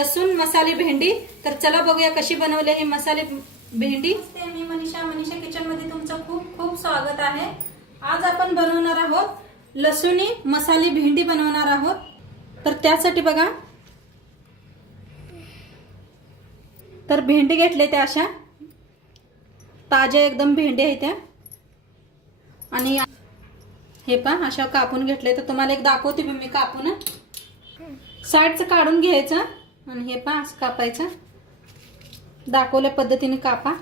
लसूण मसाले भेंडी. तर चला बघूया कशी बनवले ही मसाले भेंडी. मी मनीषा. मनीषा किचनमध्ये तुमचं खूप खूप स्वागत आहे. आज आपण बनवणार आहोत लसूणी मसाले भेंडी बनवणार आहोत. तर त्यासाठी बघा. तर भेंडी घेतले त्या अशा. ताज्या एकदम भेंडी आहे त्या. आणि हे पण अशा कापून घेतले. तर तुम्हाला एक दाखवते मी कापून. साईडचं काढून घ्यायचं. आणि हे पहा असं कापायचं. दाखवल्या पद्धतीने कापा.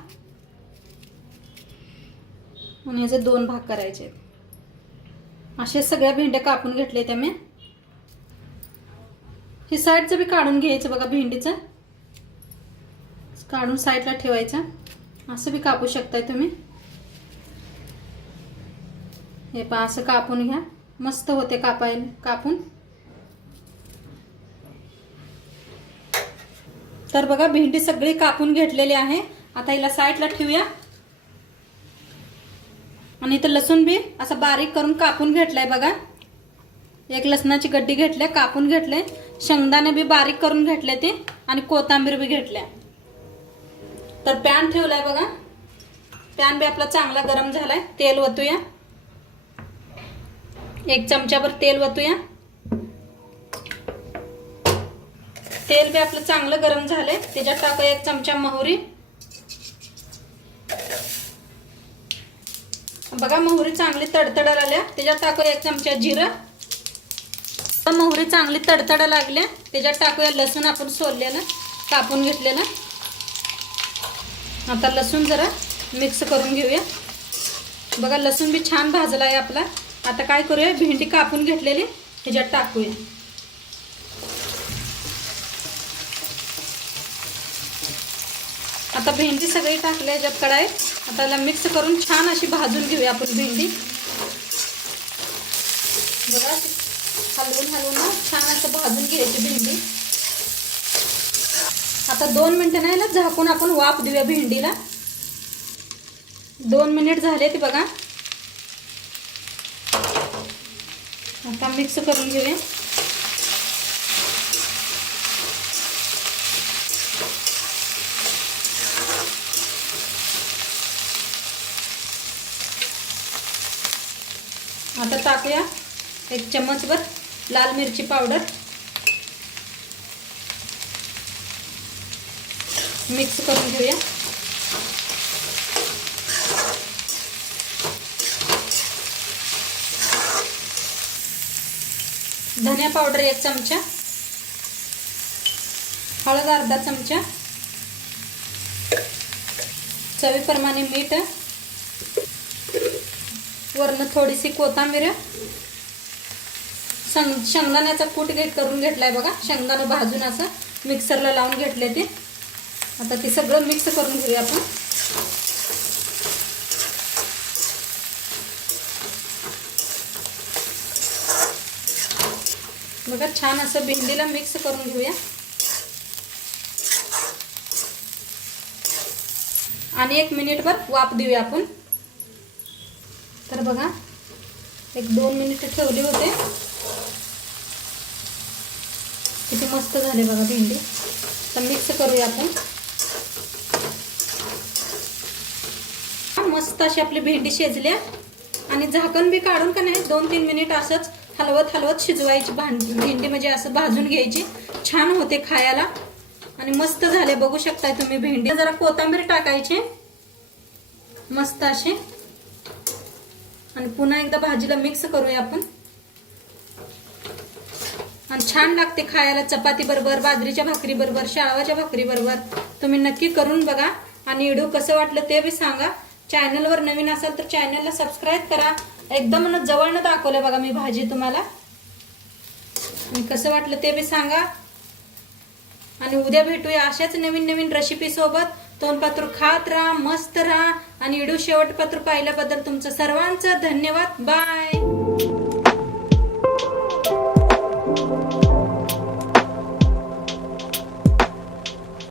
आणि ह्याचे दोन भाग करायचे असे सगळ्या भेंड्या कापून घेतल्या त्या मी. हे साईडचं बी काढून घ्यायचं बघा भेंडीचं. काढून साईडला ठेवायचं. असं बी कापू शकताय तुम्ही. हे पहा असं कापून घ्या. मस्त होते कापायला कापून. तर बघा भेंडी सगळी कापून घेतलेली आहे. आता हिला साईडला ठेवूया. आणि इथं लसूण बी असं बारीक करून कापून घेतलाय बघा. एक लसणाची गड्डी घेतली कापून घेतले शेंगदाणे बी बारीक करून घेतले ते आणि कोथांबीर बी घेतल्या. तर पॅन ठेवलाय बघा. पॅन बी आपला चांगला गरम झालाय. तेल वतूया. एक चमच्याभर तेल वतूया. तेल बी आपलं चांगलं गरम झालंय. त्याच्यात टाकूया एक चमचा मोहरी. बघा मोहरी चांगली तडतडा लागल्या. त्याच्यात टाकूया एक चमचा जिरं. मोहरी चांगली तडतडा लागल्या. त्याच्यात टाकूया लसूण आपण सोललेलं कापून घेतलेलं. आता लसूण जरा मिक्स करून घेऊया. बघा लसूण बी छान भाजला आहे आपला. आता काय करूया? भेंडी कापून घेतलेली. ह्याच्यात टाकूया. आता भेंडी सगळी टाकली ह्याच्यात कढाई. आता त्याला मिक्स करून छान अशी भाजून घेऊया आपण भेंडी. बघा हलवून हलवून ना छान असं भाजून घ्यायची भेंडी. आता दोन मिनिटं नाही ना झाकून आपण वाफ देऊया भेंडीला. दोन मिनिट झाले ते बघा. आता मिक्स करून घेऊया. आता टाकूया. एक चम्मचभर लाल मिरची पावडर. मिक्स करून घेऊया. धनिया पावडर एक चमचा. हळद अर्धा चमचा. चवीप्रमाणे मीठ वरनं थोडीशी कोथांबीर शंग शेंगदाण्याचा कूट घेत करून घेतलाय बघा. शेंगदाणं भाजून असं मिक्सरला लावून घेतले ते. आता ते सगळं मिक्स करून घेऊया आपण. बघा छान असं भेंडीला मिक्स करून घेऊया. आणि एक मिनिटभर वाफ देऊया आपण. तर बघा एक दोन मिनिट ठेवले होते. किती मस्त झाले बघा भेंडी. तर मिक्स करूया आपण. मस्त अशी आपली भेंडी शिजल्या. आणि झाकण बी काढून का नाही दोन तीन मिनिट असंच हलवत हलवत शिजवायची भांडी. भेंडी म्हणजे असं भाजून घ्यायची. छान होते खायला. आणि मस्त झाले बघू शकताय तुम्ही भेंडी. जरा कोथांबीर टाकायची. मस्त अशी. आणि पुन्हा एकदा भाजीला मिक्स करूया आपण. आणि छान लागते खायला चपाती बरोबर बाजरीच्या भाकरी बरोबर शाळाच्या भाकरी बरोबर. तुम्ही नक्की करून बघा. आणि व्हिडिओ कसं वाटलं ते बी सांगा. चॅनलवर नवीन असाल तर चॅनलला सबस्क्राईब करा. एकदम न जवळनं दाखवलं बघा मी भाजी तुम्हाला. आणि कसं वाटलं ते बी सांगा. आणि उद्या भेटूया अशाच नवीन नवीन रेसिपी सोबत तोंडपात्र खात राहा मस्त राहा आणि व्हिडिओ शेवटपात्र पाहिल्याबद्दल तुमचं सर्वांचं धन्यवाद. बाय